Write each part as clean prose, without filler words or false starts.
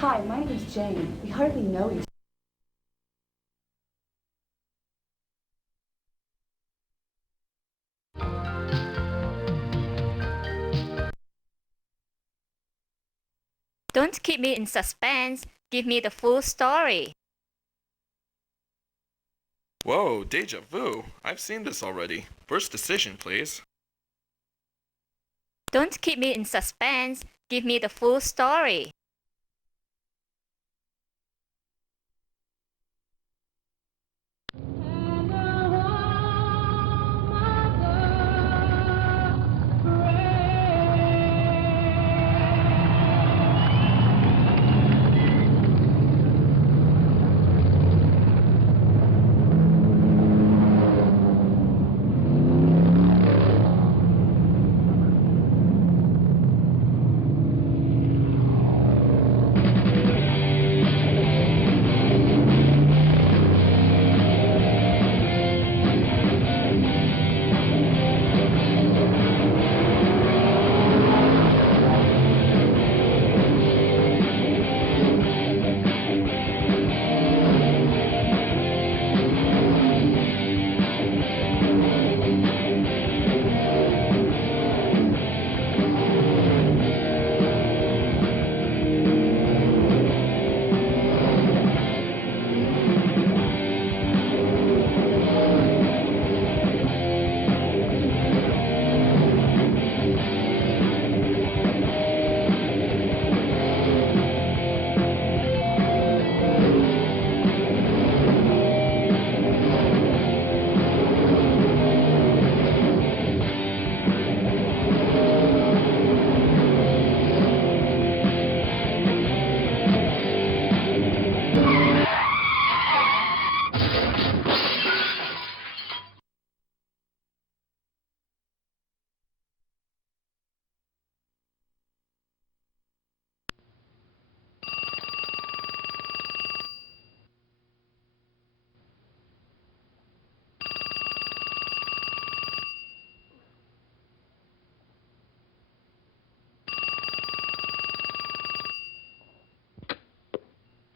Hi, my name is Jane. We hardly know each Don't keep me in suspense. Give me the full story. Whoa, deja vu. I've seen this already. First decision, please. Don't keep me in suspense. Give me the full story.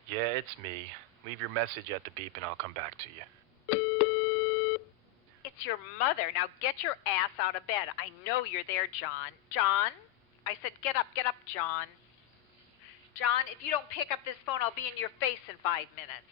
Yeah, it's me. Leave your message at the beep and I'll come back to you. It's your mother. Now get your ass out of bed. I know you're there, John. John? I said get up, John. John, if you don't pick up this phone, I'll be in your face in 5 minutes.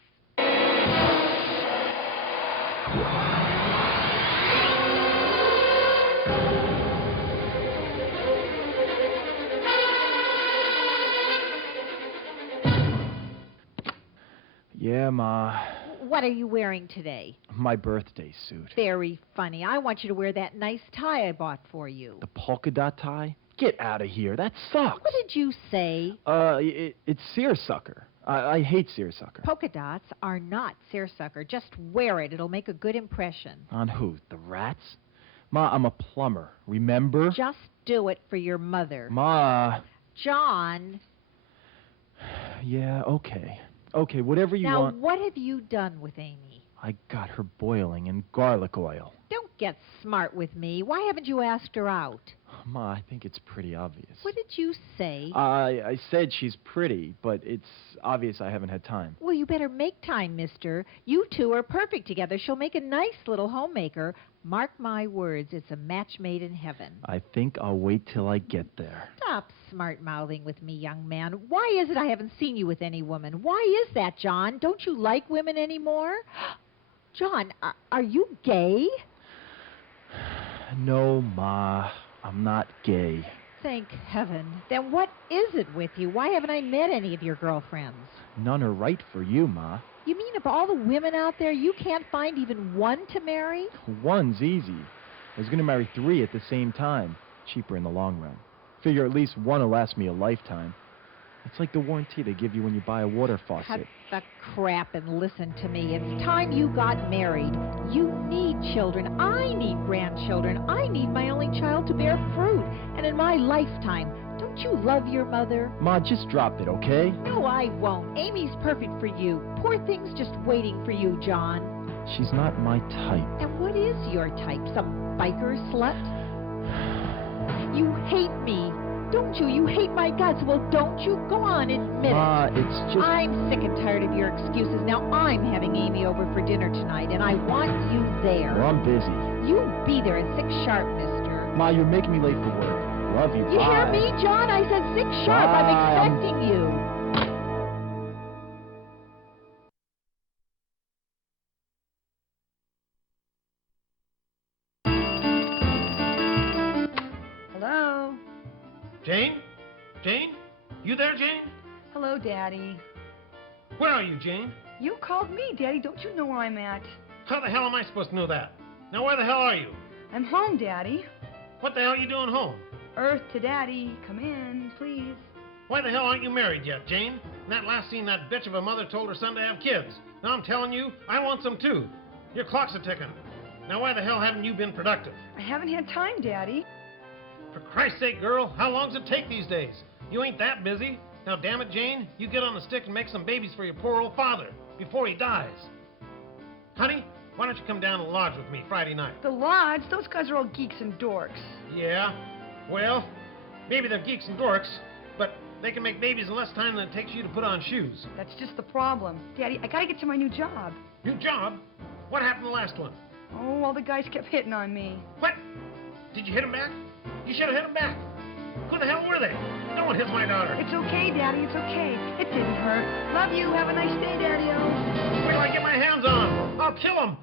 Yeah, Ma. What are you wearing today? My birthday suit. Very funny. I want you to wear that nice tie I bought for you. The polka dot tie? Get out of here. That sucks. What did you say? It's seersucker. I hate seersucker. Polka dots are not seersucker. Just wear it. It'll make a good impression. On who? The rats? Ma, I'm a plumber. Remember? Just do it for your mother. Ma. John. Yeah, okay. Okay, whatever you want. Now, what have you done with Amy? I got her boiling in garlic oil. Don't get smart with me. Why haven't you asked her out? Ma, I think it's pretty obvious. What did you say? I said she's pretty, but it's obvious I haven't had time. Well, you better make time, mister. You two are perfect together. She'll make a nice little homemaker. Mark my words, it's a match made in heaven. I think I'll wait till I get there. Stop smart-mouthing with me, young man. Why is it I haven't seen you with any woman? Why is that, John? Don't you like women anymore? John, are you gay? No, Ma. I'm not gay. Thank heaven. Then what is it with you? Why haven't I met any of your girlfriends? None are right for you, Ma. You mean of all the women out there, you can't find even one to marry? One's easy. I was going to marry 3 at the same time. Cheaper in the long run. Figure at least one will last me a lifetime. It's like the warranty they give you when you buy a water faucet. Cut the crap and listen to me. It's time you got married. You need children. I need grandchildren. I need my only child to bear fruit. And in my lifetime, don't you love your mother? Ma, just drop it, okay? No, I won't. Amy's perfect for you. Poor thing's just waiting for you, John. She's not my type. And what is your type? Some biker slut? You hate me. Don't you? You hate my guts. Well, don't you? Go on, admit it. Ma, it's just... I'm sick and tired of your excuses. Now I'm having Amy over for dinner tonight, and I want you there. Well, I'm busy. You be there at 6 sharp, mister. Ma, you're making me late for work. Love you. You hear Bye. me, John? I said 6 sharp. I'm Bye. expecting you. Hello? Jane? Jane? You there, Jane? Hello, Daddy. Where are you, Jane? You called me, Daddy. Don't you know where I'm at? How the hell am I supposed to know that? Now, where the hell are you? I'm home, Daddy. What the hell are you doing home? Earth to Daddy. Come in, please. Why the hell aren't you married yet, Jane? In that last scene, that bitch of a mother told her son to have kids. Now I'm telling you, I want some too. Your clock's a ticking. Now, why the hell haven't you been productive? I haven't had time, Daddy. For Christ's sake, girl, how long's it take these days? You ain't that busy. Now, damn it, Jane, you get on the stick and make some babies for your poor old father before he dies. Honey, why don't you come down to the lodge with me Friday night? The lodge? Those guys are all geeks and dorks. Yeah, well, maybe they're geeks and dorks, but they can make babies in less time than it takes you to put on shoes. That's just the problem. Daddy, I gotta get to my new job. New job? What happened to the last one? Oh, all the guys kept hitting on me. What? Did you hit him back? You should have hit him back. Who the hell were they? No one hits my daughter. It's okay, Daddy, it's okay. It didn't hurt. Love you. Have a nice day, Daddy-o. Wait till I get my hands on him. I'll kill him.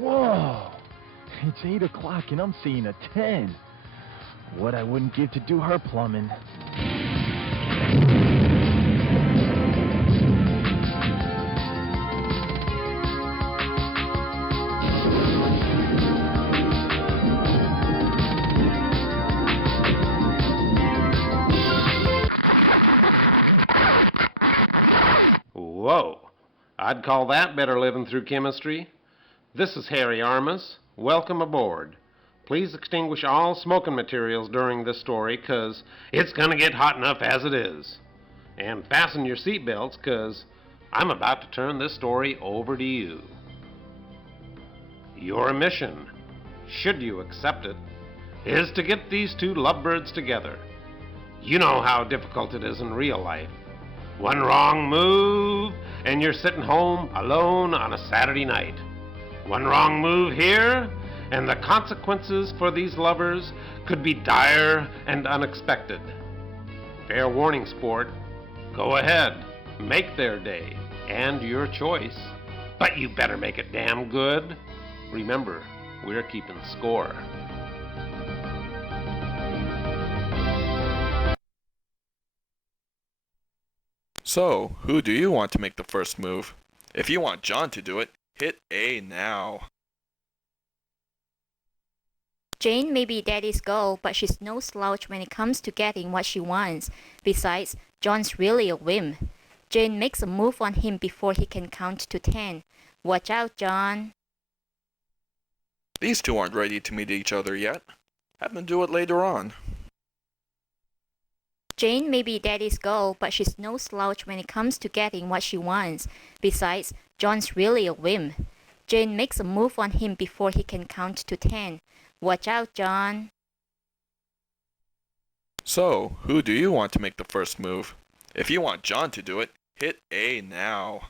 Whoa! It's 8 o'clock and I'm seeing a 10. What I wouldn't give to do her plumbing. I'd call that better living through chemistry. This is Harry Armas. Welcome aboard. Please extinguish all smoking materials during this story, 'cause it's gonna get hot enough as it is. And fasten your seatbelts, 'cause I'm about to turn this story over to you. Your mission, should you accept it, is to get these two lovebirds together. You know how difficult it is in real life. One wrong move, and you're sitting home alone on a Saturday night. One wrong move here, and the consequences for these lovers could be dire and unexpected. Fair warning, sport. Go ahead, make their day, and your choice. But you better make it damn good. Remember, we're keeping score. So, who do you want to make the first move? If you want John to do it, hit A now. Jane may be Daddy's girl, but she's no slouch when it comes to getting what she wants. Besides, John's really a wimp. Jane makes a move on him before he can count to 10. Watch out, John. These two aren't ready to meet each other yet. Have them do it later on. Jane may be Daddy's girl, but she's no slouch when it comes to getting what she wants. Besides, John's really a wimp. Jane makes a move on him before he can count to 10. Watch out, John. So, who do you want to make the first move? If you want John to do it, hit A now.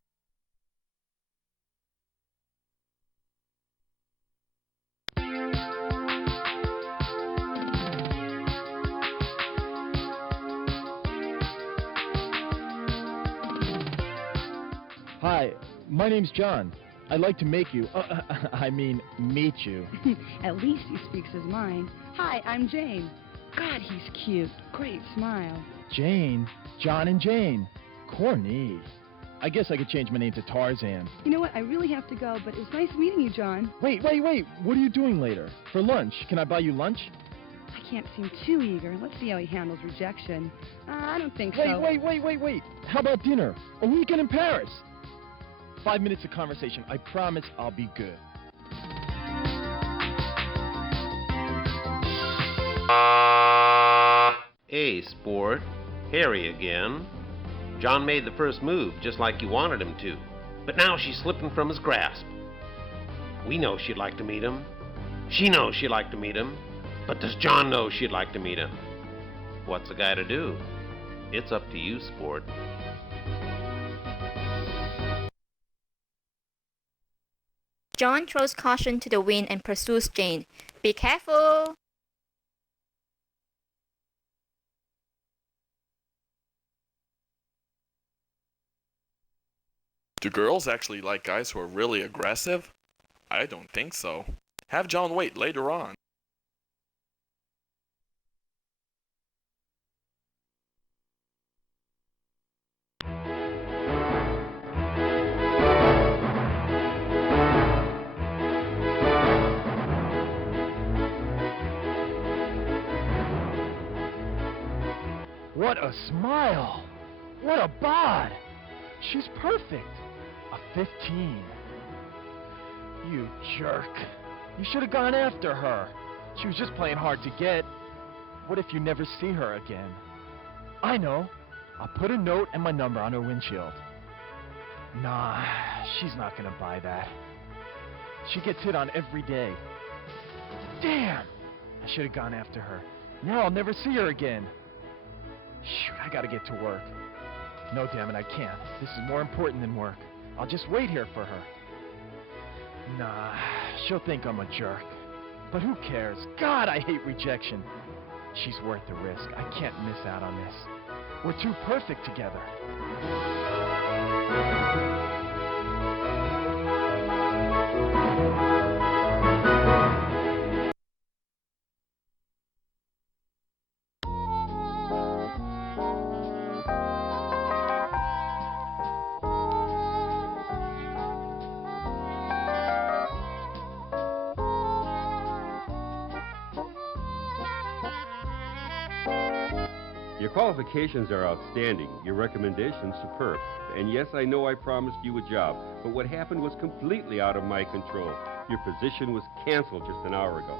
Hi, my name's John. I'd like to make you, meet you. At least he speaks his mind. Hi, I'm Jane. God, he's cute. Great smile. Jane? John and Jane. Corny. I guess I could change my name to Tarzan. You know what? I really have to go, but it's nice meeting you, John. Wait. What are you doing later? For lunch? Can I buy you lunch? I can't seem too eager. Let's see how he handles rejection. I don't think so. Wait. How about dinner? A weekend in Paris? 5 minutes of conversation. I promise I'll be good. Hey, sport. Harry again. John made the first move just like you wanted him to, but now she's slipping from his grasp. We know she'd like to meet him. She knows she'd like to meet him. But does John know she'd like to meet him? What's a guy to do? It's up to you, sport. John throws caution to the wind and pursues Jane. Be careful! Do girls actually like guys who are really aggressive? I don't think so. Have John wait later on. What a smile! What a bod! She's perfect. A 15. You jerk. You should have gone after her. She was just playing hard to get. What if you never see her again? I know. I'll put a note and my number on her windshield. Nah, she's not gonna buy that. She gets hit on every day. Damn! I should have gone after her. Now I'll never see her again. Shoot, I gotta get to work. No, damn it, I can't. This is more important than work. I'll just wait here for her. Nah, she'll think I'm a jerk. But who cares? God, I hate rejection. She's worth the risk. I can't miss out on this. We're too perfect together. Your qualifications are outstanding. Your recommendations superb. And yes, I know I promised you a job, but what happened was completely out of my control. Your position was canceled just an hour ago.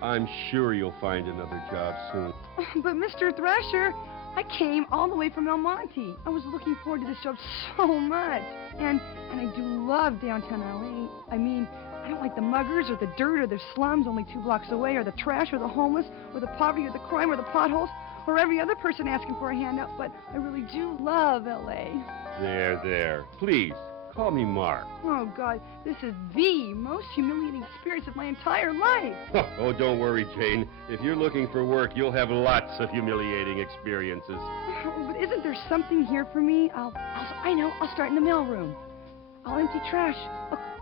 I'm sure you'll find another job soon. But Mr. Thresher, I came all the way from El Monte. I was looking forward to this job so much. And I do love downtown L.A. I mean, I don't like the muggers or the dirt or the slums only 2 blocks away, or the trash or the homeless or the poverty or the crime or the potholes or every other person asking for a handout, but I really do love L.A. There. Please, call me Mark. Oh, God, this is the most humiliating experience of my entire life. Oh, don't worry, Jane. If you're looking for work, you'll have lots of humiliating experiences. Oh, but isn't there something here for me? I know. I'll start in the mailroom. I'll empty trash.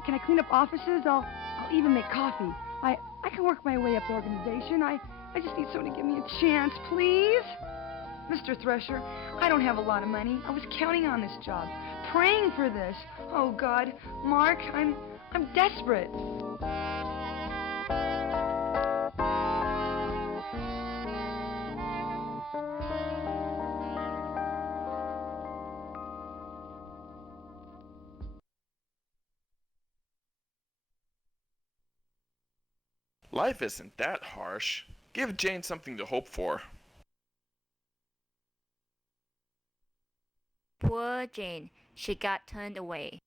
Can I clean up offices? I'll even make coffee. I can work my way up the organization. I just need someone to give me a chance, please. Mr. Thresher, I don't have a lot of money. I was counting on this job, praying for this. Oh, God. Mark, I'm desperate. Life isn't that harsh. Give Jane something to hope for. Poor Jane. She got turned away.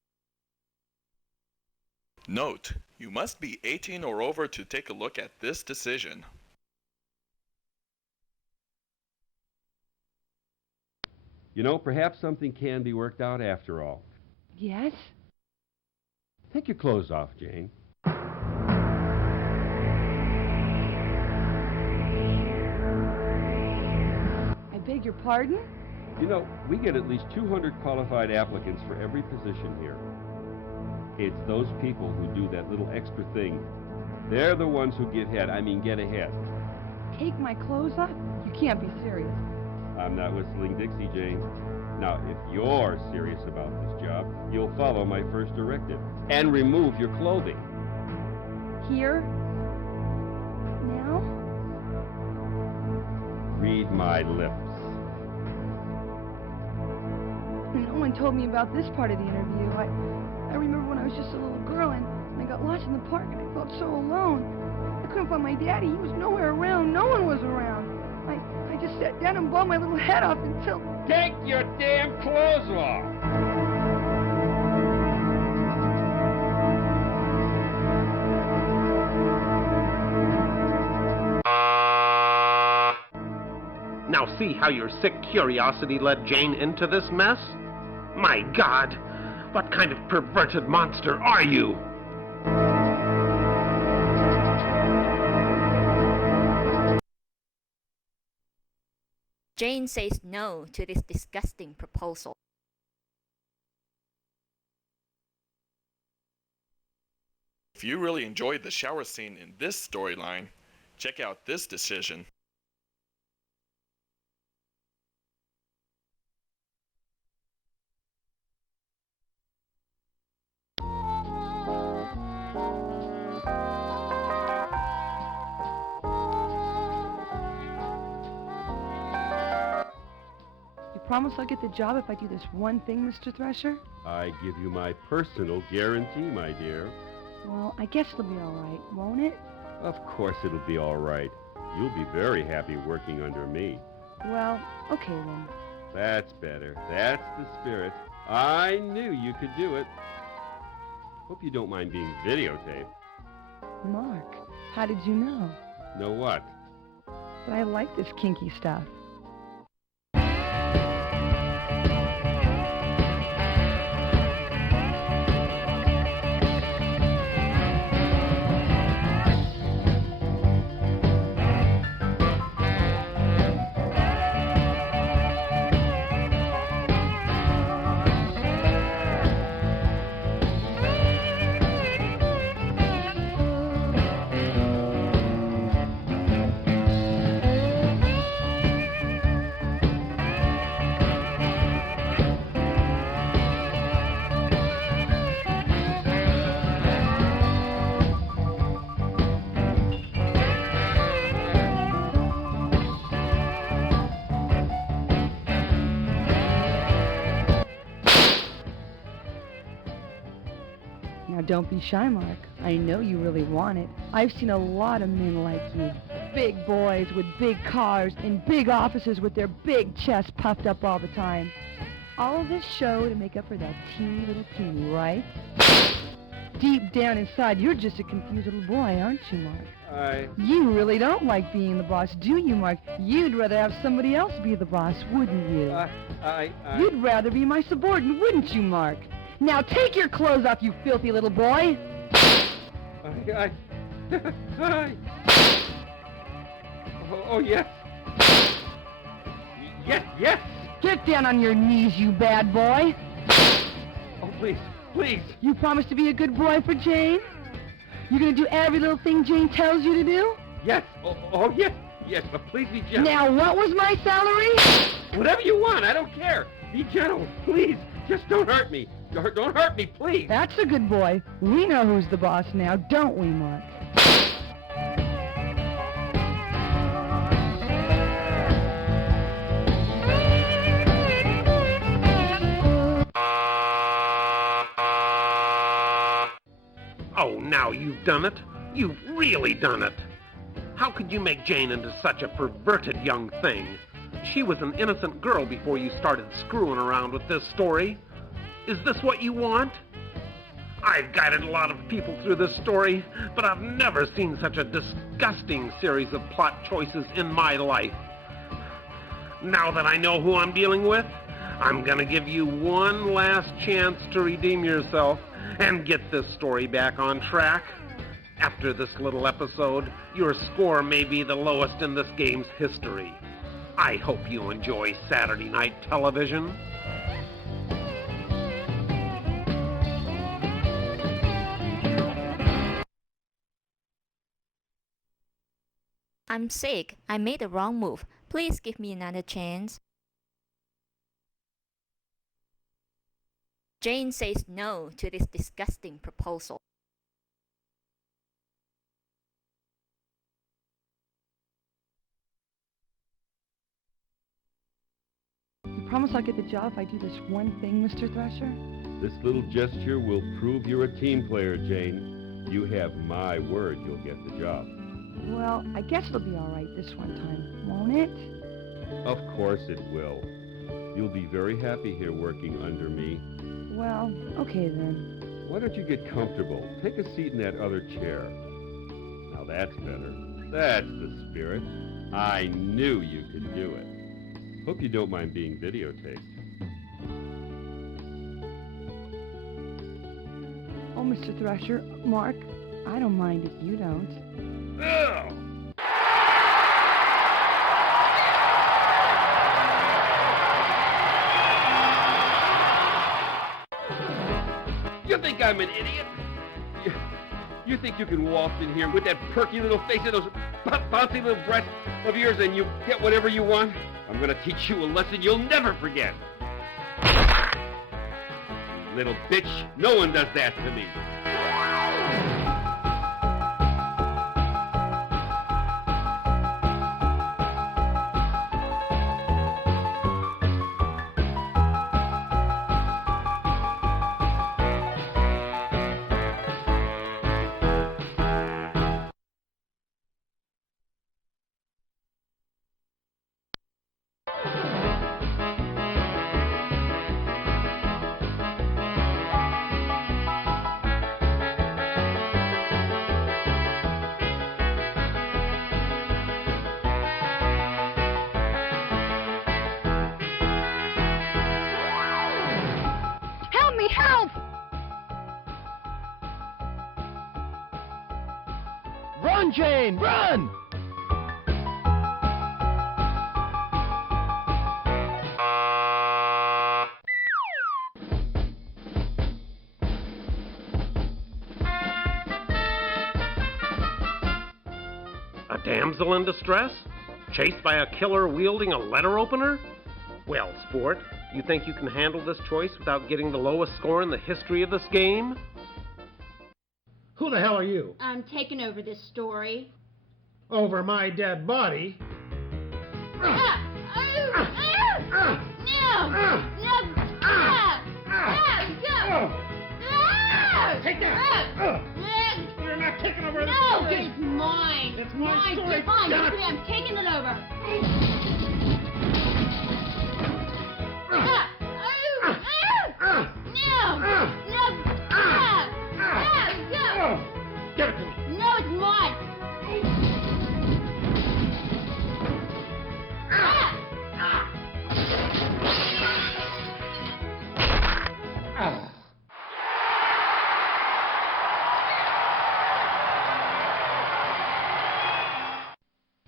Note, you must be 18 or over to take a look at this decision. You know, perhaps something can be worked out after all. Yes? Take your clothes off, Jane. I beg your pardon? You know, we get at least 200 qualified applicants for every position here. It's those people who do that little extra thing. They're the ones who get ahead. Take my clothes off? You can't be serious. I'm not whistling Dixie, Jane. Now, if you're serious about this job, you'll follow my first directive and remove your clothing. Here? Now? Read my lips. No one told me about this part of the interview. I remember when I was just a little girl and I got lost in the park and I felt so alone. I couldn't find my daddy. He was nowhere around. No one was around. I just sat down and blew my little head off until... Take your damn clothes off! Now see how your sick curiosity led Jane into this mess? My God, what kind of perverted monster are you? Jane says no to this disgusting proposal. If you really enjoyed the shower scene in this storyline, check out this decision. Promise I'll get the job if I do this one thing, Mr. Thresher? I give you my personal guarantee, my dear. Well, I guess it'll be all right, won't it? Of course it'll be all right. You'll be very happy working under me. Well, okay then. That's better. That's the spirit. I knew you could do it. Hope you don't mind being videotaped. Mark, how did you know? Know what? That I like this kinky stuff. Don't be shy, Mark. I know you really want it. I've seen a lot of men like you. Big boys with big cars and big offices with their big chests puffed up all the time. All this show to make up for that teeny little teeny, right? Deep down inside, you're just a confused little boy, aren't you, Mark? You really don't like being the boss, do you, Mark? You'd rather have somebody else be the boss, wouldn't you? You'd rather be my subordinate, wouldn't you, Mark? Now take your clothes off, you filthy little boy! Oh, yes. Yes! Get down on your knees, you bad boy! Oh, please. You promise to be a good boy for Jane? You're gonna do every little thing Jane tells you to do? Yes. Oh, yes. Yes, but please be gentle. Now, what was my salary? Whatever you want, I don't care. Be gentle, please. Just don't hurt me. Don't hurt me, please. That's a good boy. We know who's the boss now, don't we, Mark? Oh, now you've done it. You've really done it. How could you make Jane into such a perverted young thing? She was an innocent girl before you started screwing around with this story. Is this what you want? I've guided a lot of people through this story, but I've never seen such a disgusting series of plot choices in my life. Now that I know who I'm dealing with, I'm gonna give you one last chance to redeem yourself and get this story back on track. After this little episode, your score may be the lowest in this game's history. I hope you enjoy Saturday night television. I'm sick. I made the wrong move. Please give me another chance. Jane says no to this disgusting proposal. You promise I'll get the job if I do this one thing, Mr. Thresher? This little gesture will prove you're a team player, Jane. You have my word you'll get the job. Well, I guess it'll be all right this one time, won't it? Of course it will. You'll be very happy here working under me. Well, okay then. Why don't you get comfortable? Take a seat in that other chair. Now that's better. That's the spirit. I knew you could do it. Hope you don't mind being videotaped. Oh, Mr. Thresher, Mark, I don't mind if you don't. Ugh! You think I'm an idiot? You think you can waltz in here with that perky little face and those bouncy little breasts of yours and you get whatever you want? I'm gonna teach you a lesson you'll never forget. Little bitch, no one does that to me. Help! Run, Jane, run! A damsel in distress? Chased by a killer wielding a letter opener? Well, sport, you think you can handle this choice without getting the lowest score in the history of this game? Who the hell are you? I'm taking over this story. Over my dead body? Take that! You're not taking over the No, story! it's mine. It's my story, It's mine. damn it. Yes, I'm taking it over. No. Give it to me. No, it's mine.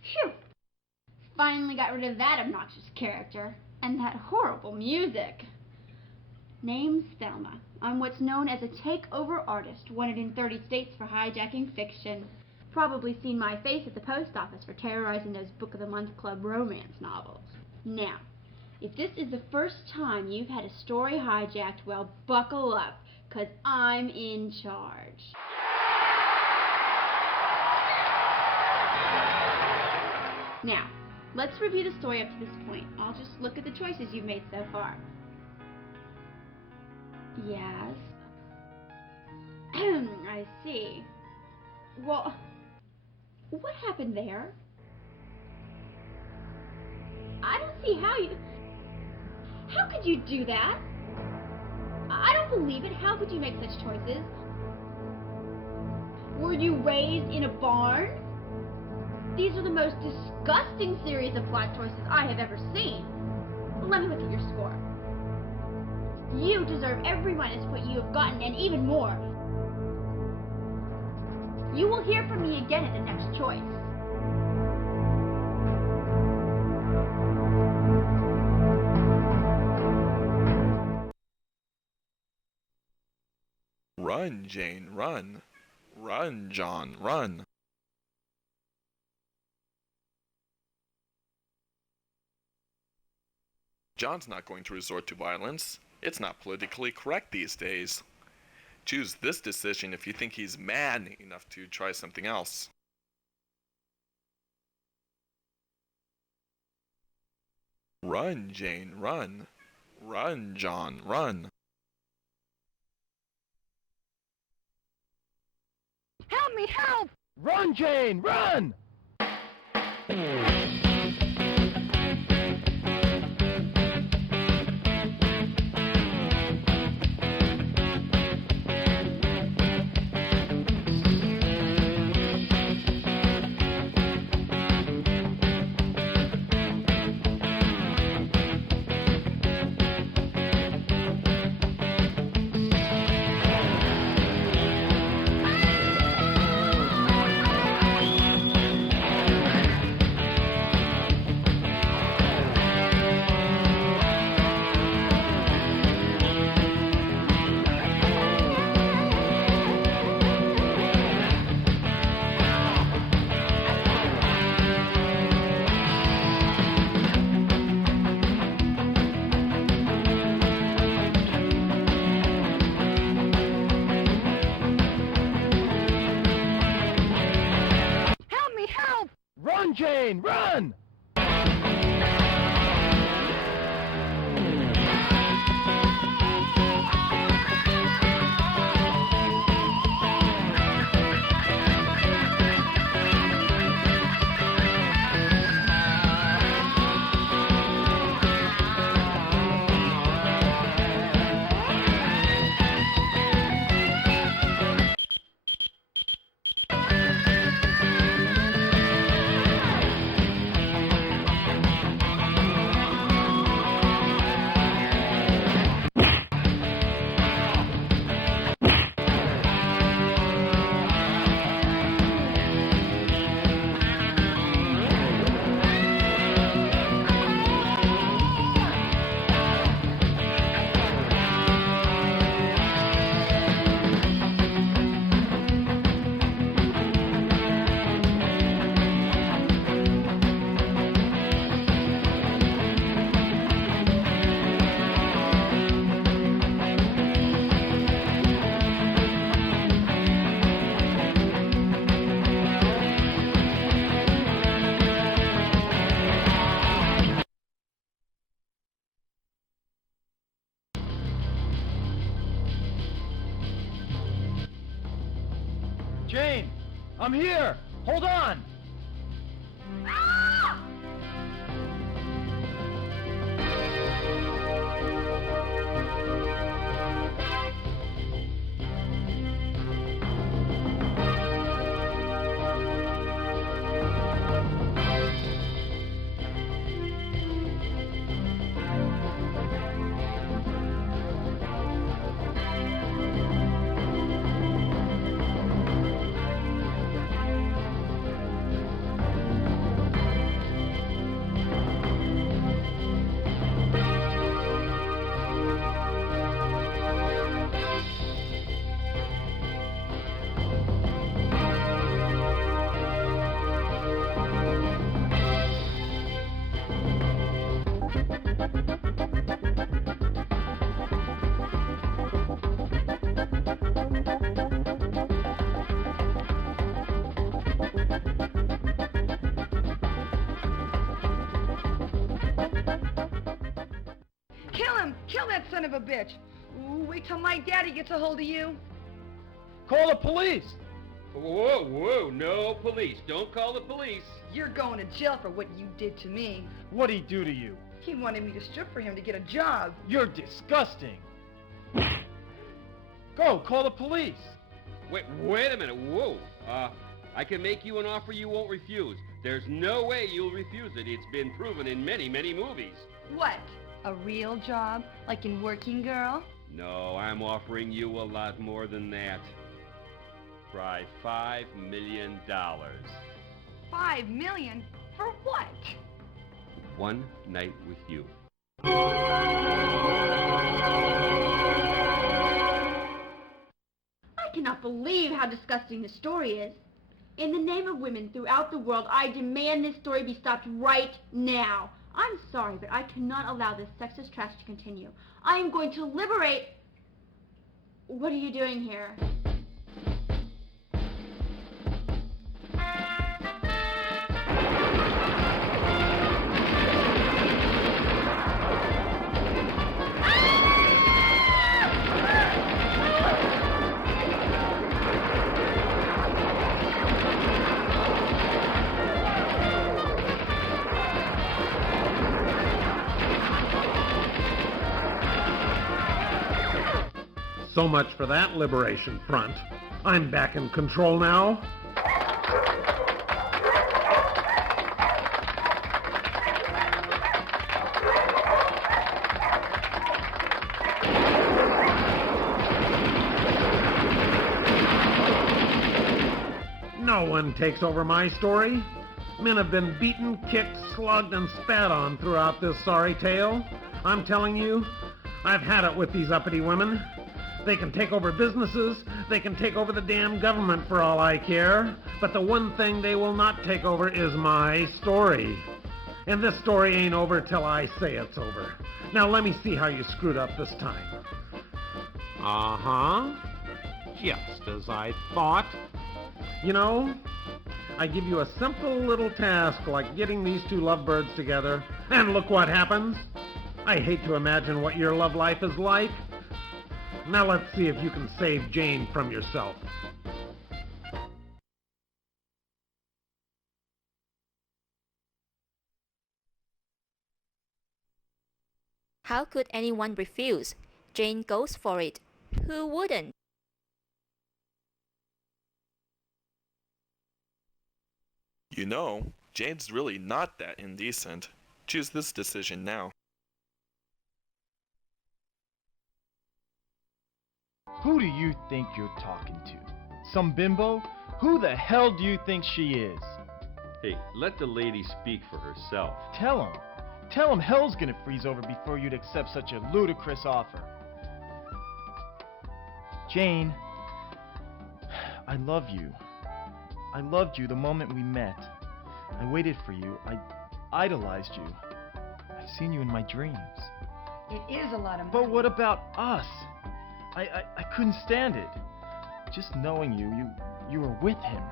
Phew. Finally got rid of that obnoxious character. And that horrible music. Name's Thelma. I'm what's known as a takeover artist, wanted in 30 states for hijacking fiction. Probably seen my face at the post office for terrorizing those Book of the Month Club romance novels. Now, if this is the first time you've had a story hijacked, well, buckle up, 'cause I'm in charge. Now, let's review the story up to this point. I'll just look at the choices you've made so far. Yes. I see. Well, what happened there? I don't see how you... How could you do that? I don't believe it. How could you make such choices? Were you raised in a barn? These are the most disgusting series of plot choices I have ever seen. Let me look at your score. You deserve every minus point you have gotten, and even more. You will hear from me again at the next choice. Run, Jane, run. Run, John, run. John's not going to resort to violence. It's not politically correct these days. Choose this decision if you think he's man enough to try something else. Run, Jane, run. Run, John, run. Help me, help! Run, Jane, run! Run, Jane, run! Jane, I'm here! Hold on! Kill him! Kill that son of a bitch! Ooh, wait till my daddy gets a hold of you. Call the police! Whoa, whoa, no police. Don't call the police. You're going to jail for what you did to me. What'd he do to you? He wanted me to strip for him to get a job. You're disgusting! Go, call the police! Wait a minute. Whoa. I can make you an offer you won't refuse. There's no way you'll refuse it. It's been proven in many, many movies. What? A real job? Like in Working Girl? No, I'm offering you a lot more than that. Try $5 million. $5 million? For what? One night with you. I cannot believe how disgusting this story is. In the name of women throughout the world, I demand this story be stopped right now. I'm sorry, but I cannot allow this sexist trash to continue. I am going to liberate... What are you doing here? So much for that liberation front. I'm back in control now. No one takes over my story. Men have been beaten, kicked, slugged, and spat on throughout this sorry tale. I'm telling you, I've had it with these uppity women. They can take over businesses, they can take over the damn government for all I care, but the one thing they will not take over is my story. And this story ain't over till I say it's over. Now let me see how you screwed up this time. Uh-huh. Just as I thought. You know, I give you a simple little task like getting these two lovebirds together, and look what happens. I hate to imagine what your love life is like. Now let's see if you can save Jane from yourself. How could anyone refuse? Jane goes for it. Who wouldn't? You know, Jane's really not that indecent. Choose this decision now. Who do you think you're talking to? Some bimbo? Who the hell do you think she is? Hey, let the lady speak for herself. Tell him. Tell him hell's gonna freeze over before you'd accept such a ludicrous offer. Jane, I love you. I loved you the moment we met. I waited for you. I idolized you. I've seen you in my dreams. It is a lot of money. But what about us? I couldn't stand it. Just knowing you were with him.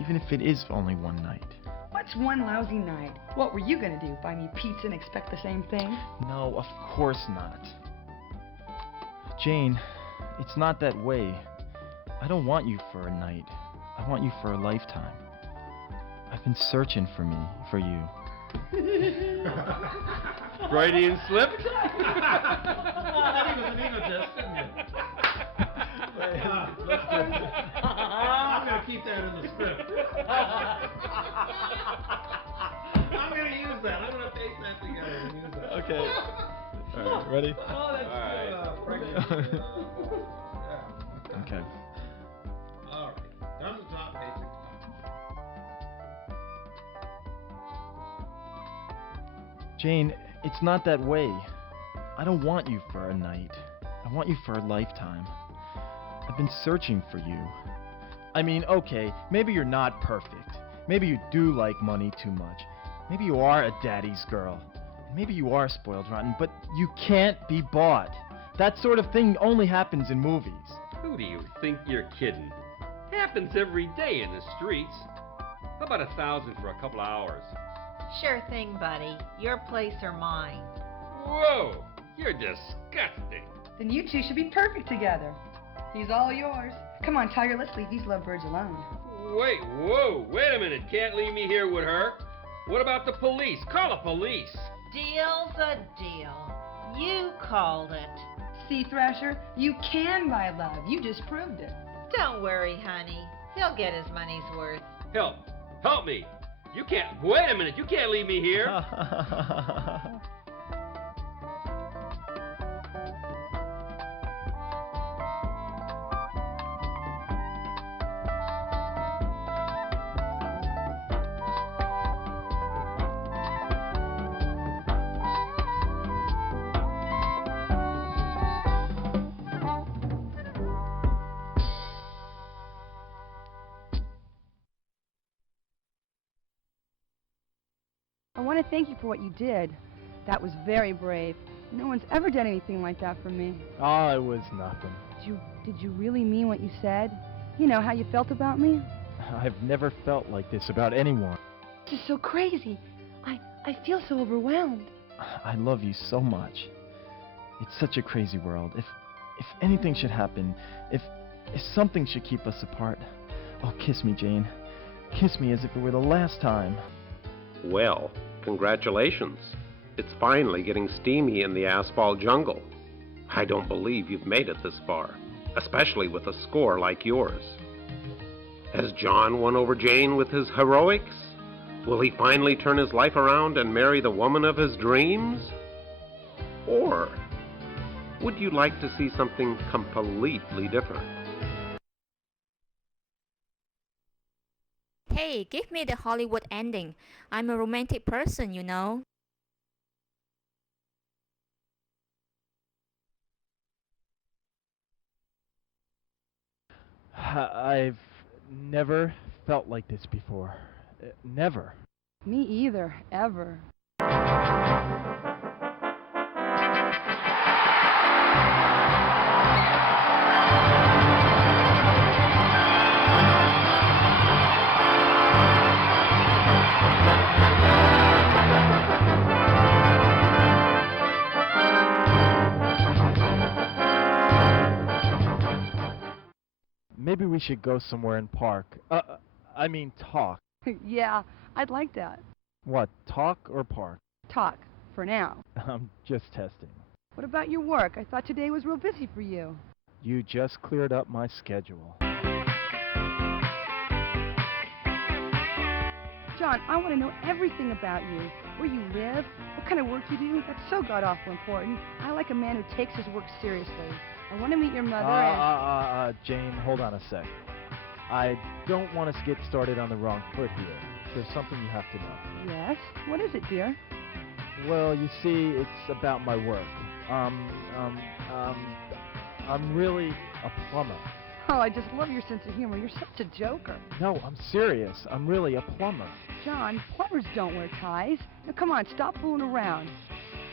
Even if it is only one night. What's one lousy night? What were you gonna do? Buy me pizza and expect the same thing? No, of course not. Jane, it's not that way. I don't want you for a night. I want you for a lifetime. I've been searching for you. Freudian slip? That was an egotist, didn't it? I'm going to keep that in the script. I'm going to use that. I'm going to paste that together and use that. Okay. All right, ready? Oh, that's good. Yeah. Okay. All right. Down the top, page 65. Jane, it's not that way. I don't want you for a night. I want you for a lifetime. I've been searching for you. I mean, okay, maybe you're not perfect. Maybe you do like money too much. Maybe you are a daddy's girl. Maybe you are spoiled rotten, but you can't be bought. That sort of thing only happens in movies. Who do you think you're kidding? Happens every day in the streets. How about 1,000 for a couple of hours? Sure thing, buddy. Your place or mine. Whoa! You're disgusting. Then you two should be perfect together. He's all yours. Come on, Tiger, let's leave these lovebirds alone. Wait a minute. Can't leave me here with her. What about the police? Call the police. Deal's a deal. You called it. See, Thresher, you can buy love. You just proved it. Don't worry, honey. He'll get his money's worth. Help me. You can't, wait a minute. You can't leave me here. I want to thank you for what you did. That was very brave. No one's ever done anything like that for me. Oh, it was nothing. Did you really mean what you said? You know, how you felt about me? I've never felt like this about anyone. This is so crazy. I feel so overwhelmed. I love you so much. It's such a crazy world. If anything should happen, if something should keep us apart, oh, kiss me, Jane. Kiss me as if it were the last time. Well, congratulations. It's finally getting steamy in the asphalt jungle. I don't believe you've made it this far, especially with a score like yours. Has John won over Jane with his heroics? Will he finally turn his life around and marry the woman of his dreams? Or would you like to see something completely different? Hey, give me the Hollywood ending. I'm a romantic person, you know. I've never felt like this before. Never. Me either, ever. Maybe we should go somewhere and park. I mean talk. Yeah, I'd like that. What, talk or park? Talk, for now. I'm just testing. What about your work? I thought today was real busy for you. You just cleared up my schedule. John, I want to know everything about you. Where you live, what kind of work you do. That's so god-awful important. I like a man who takes his work seriously. I want to meet your mother and... Jane, hold on a sec. I don't want us to get started on the wrong foot here. There's something you have to know. Yes? What is it, dear? Well, you see, it's about my work. I'm really a plumber. Oh, I just love your sense of humor. You're such a joker. No, I'm serious. I'm really a plumber. John, plumbers don't wear ties. Now, come on, stop fooling around.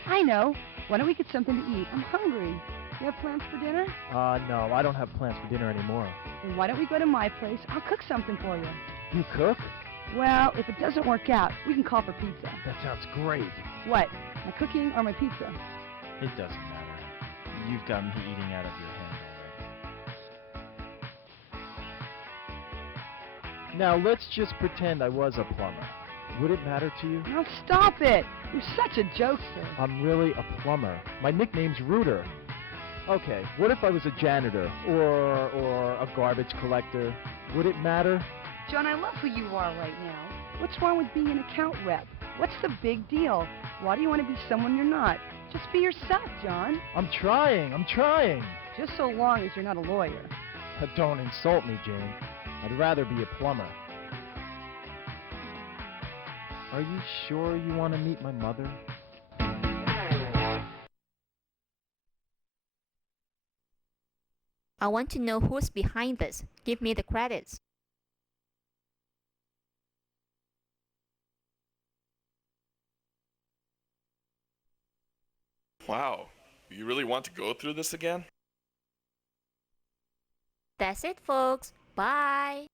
I know. Why don't we get something to eat? I'm hungry. You have plans for dinner? No, I don't have plans for dinner anymore. Then why don't we go to my place? I'll cook something for you. You cook? Well, if it doesn't work out, we can call for pizza. That sounds great. What? My cooking or my pizza? It doesn't matter. You've got me eating out of your hand Now let's just pretend I was a plumber. Would it matter to you? Now stop it. You're such a jokester. I'm really a plumber. My nickname's Rooter. Okay, what if I was a janitor or a garbage collector? Would it matter? John, I love who you are right now. What's wrong with being an account rep? What's the big deal? Why do you want to be someone you're not? Just be yourself, John. I'm trying. Just so long as you're not a lawyer. Don't insult me, Jane. I'd rather be a plumber. Are you sure you want to meet my mother? I want to know who's behind this. Give me the credits. Wow, you really want to go through this again? That's it, folks. Bye.